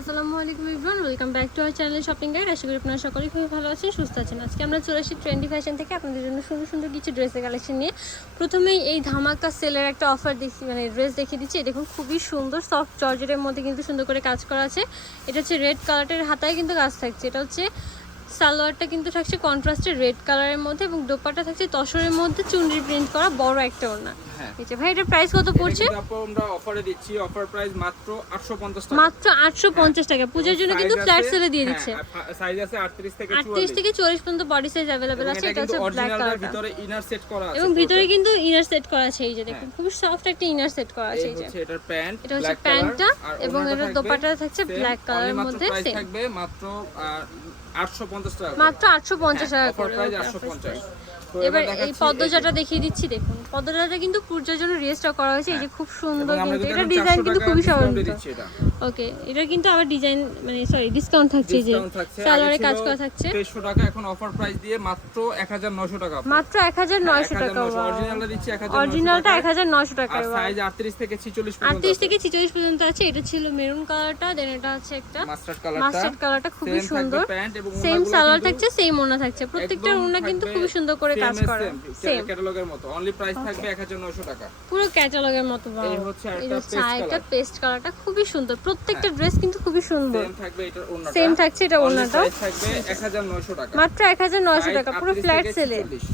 আসসালামু আলাইকুম everyone welcome back to our channel shopping guide আশা করি আপনারা সকলেই খুবই ভালো আছেন, সুস্থ আছেন। আজকে আমরা চলে আসি ট্রেন্ডি ফ্যাশন থেকে আপনাদের জন্য সুন্দর সুন্দর কিছু ড্রেসের কালেকশন নিয়ে। প্রথমেই এই ধামাকা সেলের একটা অফার দেখি মানে ড্রেস দেখিয়ে দিচ্ছি। দেখুন, খুবই সুন্দর সফট জর্জেটের মধ্যে কিন্তু সুন্দর করে কাজ করা আছে। এটা হচ্ছে রেড কালারের হাতায় কিন্তু কাজ থাকছে। এটা হচ্ছে সালোয়ারটা কিন্তু থাকছে কন্ট্রাস্টের রেড কালারের মধ্যে এবং দোপাট্টা থাকছে তসরের মধ্যে চুনরি প্রিন্ট করা বড় একটা ওড়না। হ্যাঁ। এই যে ভাই এটার প্রাইস কত পড়ছে? এটা আমরা অফারে দিচ্ছি। অফার প্রাইস মাত্র 850 টাকা। মাত্র আটশো পঞ্চাশ টাকা। পূজার জন্য কিন্তু ফ্ল্যাট সেলে দিয়ে দিচ্ছে। সাইজ আছে 38 থেকে আটত্রিশ 44 থেকে চল্লিশ পর্যন্ত বডি সাইজ অ্যাভেলেবেল আছে। এটা হচ্ছে ব্ল্যাক কালারটা ভিতরে ইনার সেট করা আছে এবং ভিতরে কিন্তু ইনার সেট করা আছে। এই যে দেখুন খুবই সফট একটা ইনার সেট করা আছে। এই যে। হচ্ছে এটার প্যান্ট এটা হচ্ছে প্যান্টটা এবং এটার দোপাট্টা থাকছে ব্ল্যাক কালারের মধ্যে থাকবে মাত্র 850 টাকা মাত্র আটশো পঞ্চাশ টাকা অফার করে প্রাইস 850 তো এবার এই পদ্মজাটা দেখিয়ে দিচ্ছি দেখুন। পদ্মজাটা কিন্তু পূজার জন্য রেজিস্টার করা হয়েছে এই যে খুব সুন্দর কিন্তু। এটা ডিজাইন কিন্তু খুবই discount ওকে এটা কিন্তু আবার ডিজাইন মানে সরি ডিসকাউন্ট থাকছে যে সালোয়ারে কাজ করা থাকছে। 2300 টাকা এখন অফার প্রাইস দিয়ে মাত্র 1900 টাকা মাত্র এক হাজার নয়শো টাকা অরিজিনালটা দিচ্ছি 1900 অরিজিনালটা টাকায়। এক হাজার নয়শো টাকা আর সাইজ 38 থেকে 46 পর্যন্ত আটত্রিশ থেকে ছিচল্লিশ পর্যন্ত আছে এটা ছিল মেরুন কালারটা দেন এটা হচ্ছে একটা মাস্টার্ড কালারটা মাস্টার্ড কালারটা খুবই সুন্দর। সেম সালোয়ার থাকছে সেম ওড়না থাকছে। প্রত্যেকটা ওড়না কিন্তু খুবই সুন্দর করে কাজ করা। সেম ক্যাটালগের মতো। অনলি প্রাইস থাকবে 1900 টাকা। পুরো ক্যাটালগের মতো এই হচ্ছে। হ্যাঁ। পেস্ট কালারটা খুবই সুন্দর। প্রত্যেকটা ড্রেস কিন্তু খুবই সুন্দর। সেম থাকছে এটা Only ওড়নাটা। price থাকবে 1900 টাকা। মাত্র এক হাজার নয়শো টাকা পুরো ফ্ল্যাট সেলে 46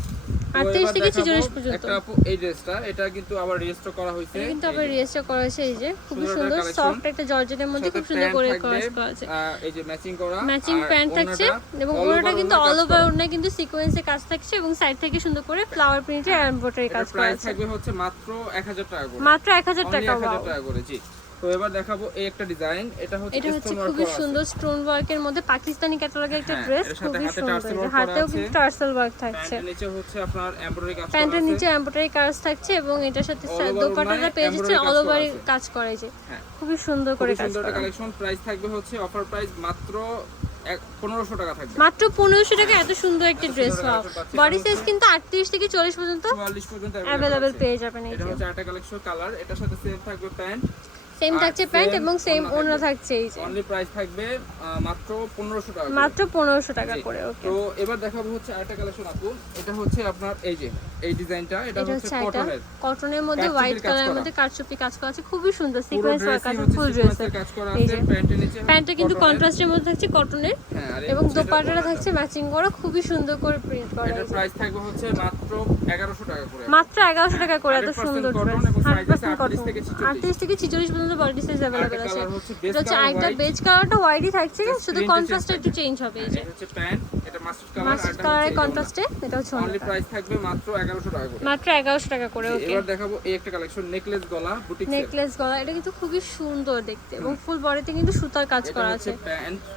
তো 38 থেকে 46 পর্যন্ত। এই ড্রেসটা এটা কিন্তু আবার রেজিস্টার করা হয়েছে। কিন্তু আবার রেজিস্টার করা হয়েছে এই যে। খুবই সুন্দর। সফট একটা জর্জেটের মধ্যে খুব সুন্দর করে কাজ করা আছে। এই যে ম্যাচিং করা ম্যাচিং প্যান্ট থাকছে এবং over কিন্তু অল ওভার। ওড়নায় কিন্তু সিকোয়েন্সে কাজ থাকছে এবং সাইড থেকে সুন্দর করে ফ্লাওয়ার প্রিন্টের এমব্রয়ডারি কাজ করা আছে। থাকবে হচ্ছে মাত্র 1000 টাকা করে। মাত্র এক হাজার টাকা 1000 টাকা করে জি। তো এবার দেখাবো এই একটা ডিজাইন এটা হচ্ছে এটা হচ্ছে খুবই সুন্দর স্টোন ওয়ার্কের মধ্যে পাকিস্তানি ক্যাটালগের একটা হ্যাঁ, ড্রেস এর খুবই সুন্দর। হাতেও কিন্তু টার্সেল ওয়ার্ক থাকছে। নিচে হচ্ছে আপনার এমব্রয়ডারি কাজ প্যান্টের নিচে এমব্রয়ডারি কাজ থাকছে এবং এটার সাথে দোপাট্টাটা পেয়ে যাচ্ছে অল ওভার কাজ করা যে। হ্যাঁ। খুবই সুন্দর করে কাজ করা। কালেকশন প্রাইস থাকবে হচ্ছে অফার প্রাইস মাত্র 1500 টাকা থাকবে। মাত্র পনেরোশো টাকা এত সুন্দর একটি ড্রেস পাও বডি সাইজ কিন্তু আটত্রিশ থেকে চল্লিশ পর্যন্ত 44 পর্যন্ত অ্যাভেলেবেল পেয়ে যাবেন এটা হচ্ছে আরেকটা কালেকশন কালার এটার সাথে সেম থাকবে প্যান্ট সেম থাকছে প্যান্ট এবং সেম ওড়না থাকছে এই যে। অনলি প্রাইস থাকবে মাত্র 1500 টাকা মাত্র পনেরোশো টাকা করে ওকে তো এবার দেখাবো হচ্ছে আরেকটা কালেকশন আপু। এটা হচ্ছে আপনার এই যে এই ডিজাইনটা এটা এটা হচ্ছে কটনের কটনের মধ্যে হোয়াইট কালারের মধ্যে কারচুপি কাজ করা আছে খুবই সুন্দর সিকোয়েন্স ওয়ার্ক আছে ফুল ড্রেসে কাজ করা আছে প্যান্টের নিচে প্যান্টটা কিন্তু কন্ট্রাস্টের মধ্যে থাকছে কটনের হ্যাঁ এবং দোপাট্টাটা থাকছে ম্যাচিং করা খুবই সুন্দর করে প্রিন্ট করা এই যে। প্রাইস থাকবে হচ্ছে মাত্র 1100 টাকা করে। মাত্র এগারোশো টাকা করে এত সুন্দর ড্রেস এবং size হান্ড্রেড আছে 38 থেকে 46 আটত্রিশ থেকে ছিচল্লিশ পর্যন্ত বডি সাইজ अवेलेबल আছে এটা হচ্ছে আইটা বেজ কালারটা হোয়াইটই থাকছে শুধু কন্ট্রাস্টটা একটু চেঞ্জ হবে এই যে। হচ্ছে প্যান্ট এটা মাস্টার্ড কালার মাস্টার্ড কালারের কন্ট্রাস্টে এটা হচ্ছে অনলি প্রাইস থাকবে মাত্র 1100 টাকা করে। মাত্র এগারোশো টাকা করে ওকে এবার দেখাবো এই একটা কালেকশন নেকলেস গলা বুটিক নেকলেস গলা এটা কিন্তু খুবই সুন্দর দেখতে এবং ফুল বডিতে কিন্তু সুতার কাজ করা আছে।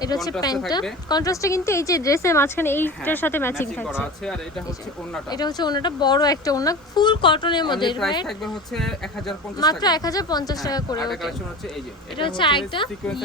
এটা হচ্ছে প্যান্টটা। কন্ট্রাস্টে কিন্তু এই যে ড্রেসের মাঝখানে এইটার সাথে ম্যাচিং ম্যাচিং থাকছে। আছে আর এটা হচ্ছে ওন্নাটা এটা হচ্ছে বড় একটা ফুল কটনের মধ্যে অনলি প্রাইস থাকবে হচ্ছে 1050 মাত্র টাকা। এক হাজার পঞ্চাশ টাকা করে ওকে যে। এটা হচ্ছে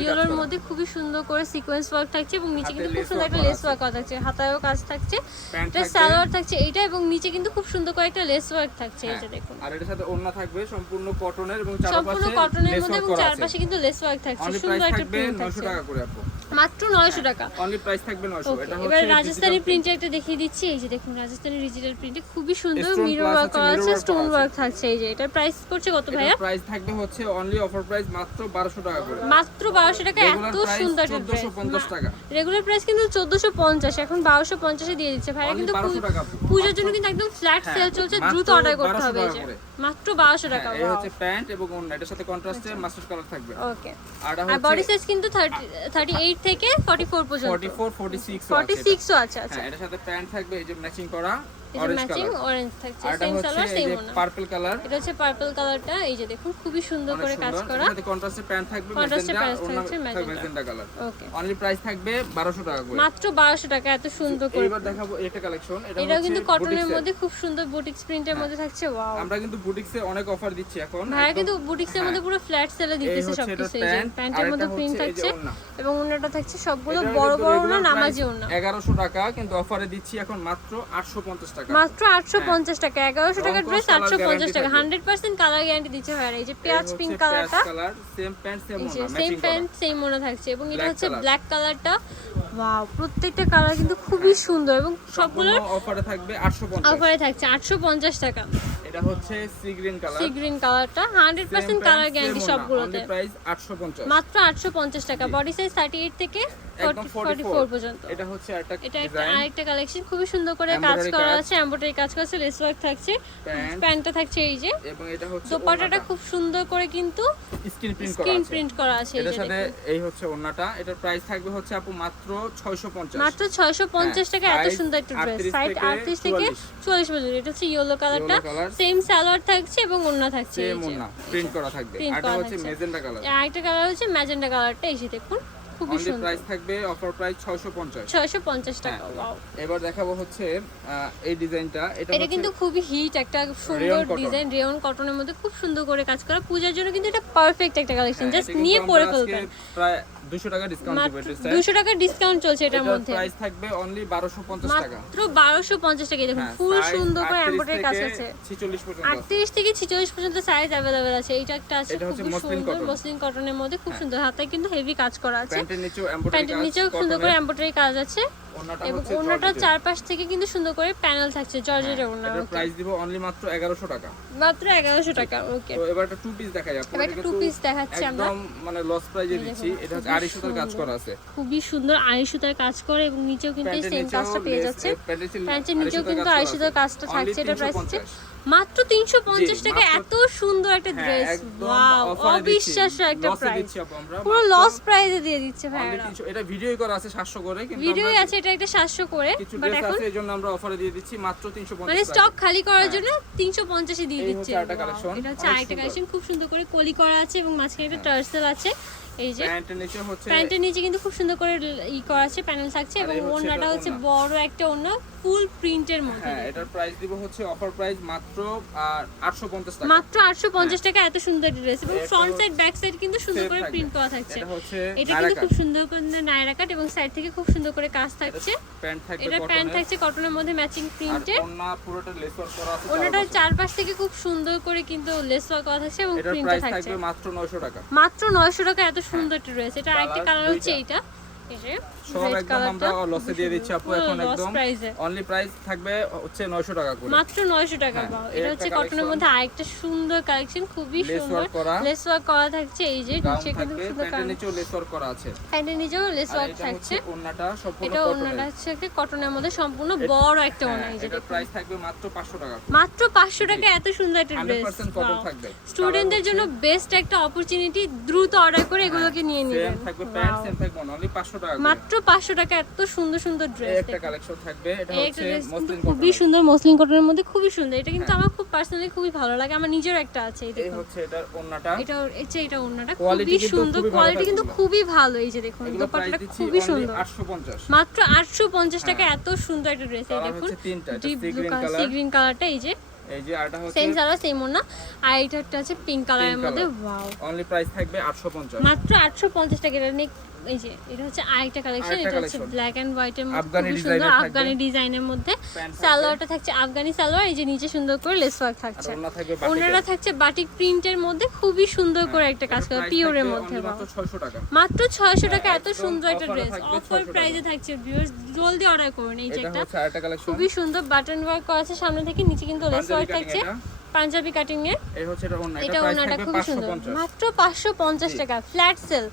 ইয়েলোর মধ্যে খুবই সুন্দর করে সিকোয়েন্স ওয়ার্ক থাকছে এবং নিচে কিন্তু খুব সুন্দর একটা লেস ওয়ার্ক করা থাকছে। হাতায়ও কাজ থাকছে এটা সালোয়ার থাকছে এইটা এবং নিচে কিন্তু খুব সুন্দর কয়েকটা লেস ওয়ার্ক থাকছে এই যে হ্যাঁ, দেখুন। আর এটার সাথে ওন্না থাকবে সম্পূর্ণ কটনের এবং চারপাশে সম্পূর্ণ কটনের মধ্যে এবং চারপাশে কিন্তু লেস ওয়ার্ক থাকছে সুন্দর একটা প্রিন্ট থাকছে। 900 টাকা করে আপু। মাত্র নয়শো টাকা। অনলি প্রাইস থাকবে 900 ওকে এটা এবার রাজস্থানি প্রিন্টে একটা দেখিয়ে দিচ্ছি এই যে দেখুন রাজস্থানি ডিজিটাল প্রিন্টে খুবই সুন্দর মিরর ওয়ার্ক করা আছে স্টোন ওয়ার্ক থাকছে এই যে এটার প্রাইস পড়ছে কত ভাইয়া? প্রাইস থাকবে হচ্ছে অনলি অফার প্রাইস মাত্র 1200 টাকা করে। মাত্র বারোশো টাকা এত সুন্দর একটা 1450 টাকা। রেগুলার প্রাইস কিন্তু চোদ্দশো পঞ্চাশ এখন বারোশো পঞ্চাশে দিয়ে দিচ্ছে। ভাইয়া কিন্তু 1200। পূজার জন্য কিন্তু একদম ফ্ল্যাট সেল চলছে দ্রুত অর্ডার করতে হবে এই যে। মাত্র 1200 টাকা হ্যাঁ, এই হচ্ছে প্যান্ট এবং ওন্না এটার সাথে কন্ট্রাস্টে মাস্টার্ড কালার থাকবে। ওকে আর বডি সাইজ কিন্তু থার্টি থার্টি এইট থেকে ফর্টি ফোর পর্যন্ত। 44 46 ফর্টি সিক্সও আছে আচ্ছা। হ্যাঁ এটার সাথে প্যান্ট থাকবে এই যে ম্যাচিং করা। এই যে ম্যাচিং অরেঞ্জ থাকছে সেম হচ্ছে সেম ওনা পার্পল কালার এটা হচ্ছে পার্পল কালারটা এই যে দেখুন খুবই সুন্দর করে কাজ করা। এটার কন্ট্রাস্টে প্যান্ট থাকবে Contrast এ ম্যাজেন্ডা pants ওন্না থাকছে magenta। Colour okay only price থাকবে 1200 টাকা করে। মাত্র বারোশো টাকা এত সুন্দর করে। এইবার দেখাবো একটা কালেকশন এটা কিন্তু কটনের boutique-এর। মধ্যে খুব সুন্দর বুটিক্স প্রিন্টের মধ্যে থাকছে ওয়াও আমরা কিন্তু বুটিক্সে অনেক অফার দিচ্ছি এখন। কিন্তু বুটিক্সের। মধ্যে পুরো ফ্ল্যাট সেলে দিতেছে সবকিছু। এই যে প্যান্ট প্যান্টের মধ্যে প্রিন্ট থাকছে। এবং ওনাটা থাকছে সবগুলো বড় বড় ওনা price নামাজি ওনা 1100 টাকা কিন্তু অফারে দিচ্ছি এখন মাত্র 850 টাকা টাকা মাত্র আটশো পঞ্চাশ টাকা এগারোশো টাকার ড্রেস colour আটশো পঞ্চাশ guarantee টাকা। থাকবে। হান্ড্রেড পার্সেন্ট কালার গ্যারান্টি দিচ্ছে ভাইরা। এই যে পেঁয়াজ পিঙ্ক কালারটা কালার সেম প্যান্ট সেম মোনা সেম প্যান্ট সেম মনে থাকছে। এবং এটা হচ্ছে। ব্ল্যাক কালারটা ওয়াও প্রত্যেকটা কালার কিন্তু খুবই সুন্দর এবং সবগুলোর অফারে থাকবে 850 অফারে থাকছে আটশো পঞ্চাশ টাকা। এটা হচ্ছে sea green colour sea green কালারটা হান্ড্রেড পার্সেন্ট কালার গ্যারান্টি সবগুলোতে। প্রাইস 850 মাত্র আটশো পঞ্চাশ টাকা বডি সাইজ থার্টি এইট থেকে একদম ফর্টি ফোর পর্যন্ত। এটা হচ্ছে একটা এটা একটা আরেকটা কালেকশন খুবই সুন্দর করে কাজ করা আছে এমব্রয়ডারি কাজ করা আছে লেস ওয়ার্ক থাকছে প্যান্টটা থাকছে এই যে। এবং এটা হচ্ছে দোপাট্টাটা খুব সুন্দর করে কিন্তু স্ক্রিন প্রিন্ট করা স্ক্রিন আছে। প্রিন্ট করা আছে এই এটার সাথে এই হচ্ছে ওন্নাটা এটার প্রাইস থাকবে হচ্ছে আপু মাত্র 650 মাত্র ছয়শো পঞ্চাশ হ্যাঁ, টাকা এত সুন্দর একটা ড্রেস সাইড থেকে আটত্রিশ থেকে 44 চল্লিশ পর্যন্ত। এটা হচ্ছে ইয়েলো কালারটা সেম সালোয়ার থাকছে এবং থাকছে সেম ওন্না প্রিন্ট করা থাকবে। আর এটা হচ্ছে থাকছে। কালার আর আরেকটা কালার হচ্ছে ম্যাজেন্ডা কালারটা এই যে দেখুন খুবই সুন্দর। প্রাইস থাকবে অফার প্রাইস 650 ছয়শো পঞ্চাশ টাকা হ্যাঁ। ওয়াও এবার দেখাবো হচ্ছে এই ডিজাইনটা। এটা এটা কিন্তু খুবই হিট একটা সুন্দর ডিজাইন রেয়ন কটনের মধ্যে খুব সুন্দর করে কাজ করা। পূজার জন্য কিন্তু এটা পারফেক্ট একটা কালেকশন হ্যাঁ, জাস্ট নিয়ে পরে ফেলবেন প্রায় 200 টাকা ডিসকাউন্ট দিব এটা দুশো টাকার ডিসকাউন্ট চলছে এটার মধ্যে। প্রাইস থাকবে অনলি 1250 টাকা। মাত্র দেখুন হ্যাঁ, ফুল সুন্দর করে 38 এম্ব্রয়ডারি কাজ আছে 46 পর্যন্ত আছে। আটত্রিশ থেকে ছিচল্লিশ পর্যন্ত সাইজ অ্যাভেলেবেল আছে। এটা একটা আছে খুব সুন্দর। মসলিন কটনের মধ্যে খুব সুন্দর। হাতে কিন্তু হেভি কাজ করা আছে। প্যান্টের নিচেও এমব্রয়ডারি প্যান্টের নিচেও সুন্দর করে কটনের কাজ আছে। এবং ওনাটার চারপাশ থেকে কিন্তু সুন্দর করে প্যানেল থাকছে জর্জেটের ওনা এটার প্রাইস দিব অনলি মাত্র 1100 টাকা। মাত্র 1100 টাকা ওকে তো এবার একটা টু পিস দেখাই আপু এবার two কিন্তু দেখাচ্ছি আমরা। একদম মানে লস প্রাইজে দিচ্ছি। এটা হচ্ছে আড়াইশো টাকার কাজ করা আছে। খুবই সুন্দর আড়াই সুতার কাজ করে এবং নিচেও কিন্তু সেম কাজটা পেয়ে যাচ্ছে। প্যান্টের নিচেও কিন্তু আড়াই সুতার কাজটা থাকছে এটা প্রাইস হচ্ছে 350 মাত্র তিনশো পঞ্চাশ টাকা এত সুন্দর একটা হ্যাঁ, ড্রেস একদম ওয়াও এ। অবিশ্বাস্য একটা প্রাইস। পুরো লস প্রাইসে দিয়ে দিচ্ছে ভাইরা 300 এটা ভিডিওই করা আছে 700 করে কিন্তু ভিডিওই আছে এটা একটা সাতশো করে কিছু বাট এখন আছে এজন্য আমরা অফারে দিয়ে দিচ্ছি মাত্র 350 মানে স্টক খালি করার জন্য তিনশো পঞ্চাশে দিয়ে দিচ্ছে। এটা হচ্ছে আরেকটা কালেকশন খুব সুন্দর করে কলি করা আছে এবং মাঝখানে একটা টার্সেল আছে। এই যে প্যান্টের নিচে কিন্তু খুব সুন্দর করে ই করা আছে প্যানেল থাকছে এবং ওড়নাটা হচ্ছে বড় একটা ওড়না ফুল প্রিন্টের মধ্যে। হ্যাঁ এটার প্রাইস দিব হচ্ছে অফার প্রাইস মাত্র 850 টাকা। মাত্র আটশো পঞ্চাশ টাকা এত সুন্দর ড্রেস এবং ফ্রন্ট সাইড ব্যাক সাইড কিন্তু সুন্দর করে প্রিন্ট করা থাকছে। এটা হচ্ছে এটা কিন্তু খুব সুন্দর করে নায়রা কাট এবং সাইড থেকে খুব সুন্দর করে কাজ থাকছে। প্যান্ট থাকবে এটা প্যান্ট থাকছে কটনের মধ্যে ম্যাচিং আর প্রিন্টের ওন্না পুরোটা লেস ওয়ার্ক করা আছে ওনাটার চারপাশ থেকে খুব সুন্দর করে কিন্তু লেস ওয়ার্ক করা থাকছে এবং এটার প্রাইস থাকছে। থাকবে মাত্র 900 টাকা। মাত্র নয়শো টাকা এত সুন্দর রয়েছে। এটা আরেকটা কালার হচ্ছে এইটা। সব একদম আমরা লসে দিয়ে দিচ্ছি আপু এখন একদম। অনলি প্রাইস থাকবে হচ্ছে 900 টাকা করে। মাত্র নয়শো টাকা হ্যাঁ, পাও। এটা হচ্ছে কটনের মধ্যে আরেকটা সুন্দর কালেকশন খুবই সুন্দর। লেস ওয়ার্ক করা থাকছে এই যে নিচে কিন্তু সুন্দর প্যান্টের নিচেও লেস ওয়ার্ক করা আছে। প্যান্টের নিচেও লেস ওয়ার্ক এটা থাকছে। ওন্নাটা সম্পূর্ণ এটা কটনের হচ্ছে একটা কটনের মধ্যে সম্পূর্ণ বড় একটা ওনা এই যে প্রাইস থাকবে মাত্র 500 টাকা মাত্র পাঁচশো টাকা এত সুন্দর একটা ড্রেস 100% কটন থাকবে। স্টুডেন্টদের জন্য বেস্ট একটা অপরচুনিটি দ্রুত অর্ডার করে এগুলোকে নিয়ে নেবেন। থাকবে প্যান্ট সেম থাকবে অনলি 500 টাকা মাত্র পাঁচশো টাকা এত সুন্দর সুন্দর ড্রেস একটা কালেকশন থাকবে এটা হচ্ছে মসলিন খুবই সুন্দর মসলিন কটনের মধ্যে খুবই সুন্দর। এটা কিন্তু আমার খুব পার্সোনালি খুবই ভালো লাগে। আমার নিজের একটা আছে এই দেখুন হচ্ছে এটার ওন্নাটা এটা এটা এটা ওন্নাটা খুবই সুন্দর কোয়ালিটি কিন্তু খুবই ভালো। এই যে দেখুন দোপাট্টাটা খুবই সুন্দর। 850 মাত্র আটশো পঞ্চাশ টাকা এত সুন্দর একটা ড্রেস এই দেখুন। হচ্ছে deep blue green colour sea green কালারটা এই যে। এই যে আরটা হচ্ছে সেম কালার সেম ওনা আর এটা একটা আছে পিঙ্ক কালারের মধ্যে ওয়াও অনলি প্রাইস থাকবে 850 মাত্র আটশো পঞ্চাশ টাকা এটা নেক এই যে এটা হচ্ছে আরেকটা কালেকশন এটা হচ্ছে ব্ল্যাক এন্ড মধ্যে আফগানি সুন্দর আফগানি ডিজাইনের মধ্যে। সালোয়ারটা থাকছে আফগানি সালোয়ার এই যে নিচে সুন্দর করে লেস ওয়ার্ক থাকছে। ওনারা থাকছে বাটিক প্রিন্টের মধ্যে খুবই সুন্দর করে একটা কাজ করা পিওরের মধ্যে মাত্র 600 টাকা। টাকা এত সুন্দর একটা ড্রেস অফার 600 টাকা। প্রাইসে থাকছে ভিউয়ার্স জলদি অর্ডার করুন এই যে একটা খুবই সুন্দর বাটন ওয়ার্ক করা আছে সামনে থেকে নিচে কিন্তু লেস ওয়ার্ক থাকছে। পাঞ্জাবি কাটিং হচ্ছে এটা ওনাটা খুব খুবই সুন্দর। মাত্র পাঁচশো পঞ্চাশ টাকা। ফ্ল্যাট সেল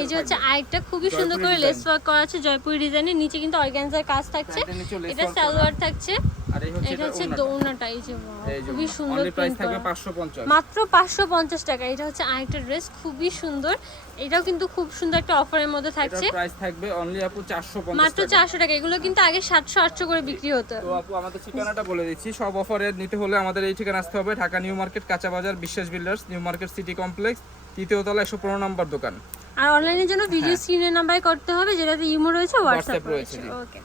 এই যে হচ্ছে। আরেকটা খুবই সুন্দর করে লেস ওয়ার্ক করা আছে জয়পুরি ডিজাইনের নিচে কিন্তু অর্গানজার কাজ থাকছে। এটা সালোয়ার থাকছে। আর এই হচ্ছে এটা হচ্ছে। যে খুবই সুন্দর অনলি প্রাইস থাকবে 550 মাত্র পাঁচশো পঞ্চাশ টাকা এটা হচ্ছে আরেকটা ড্রেস খুবই সুন্দর। এটাও কিন্তু খুব সুন্দর একটা অফারের মধ্যে থাকছে। প্রাইস থাকবে অনলি আপু 450 মাত্র টাকা। চারশো টাকা এগুলো কিন্তু আগে করে বিক্রি হতো। তো আপু আমাদের ঠিকানাটা বলে দিচ্ছি। সব অফারে নিতে হলে আমাদের এই ঠিকানা আসতে হবে ঢাকা নিউ মার্কেট কাঁচা বাজার Biswas builders New Market city complex তৃতীয় তলা একশো পনেরো নম্বর দোকান। আর অনলাইনের জন্য ভিডিও স্ক্রিনের নাম্বারে করতে হবে যেটাতে ইমো রয়েছে হোয়াটসঅ্যাপ রয়েছে, রয়েছে। ওকে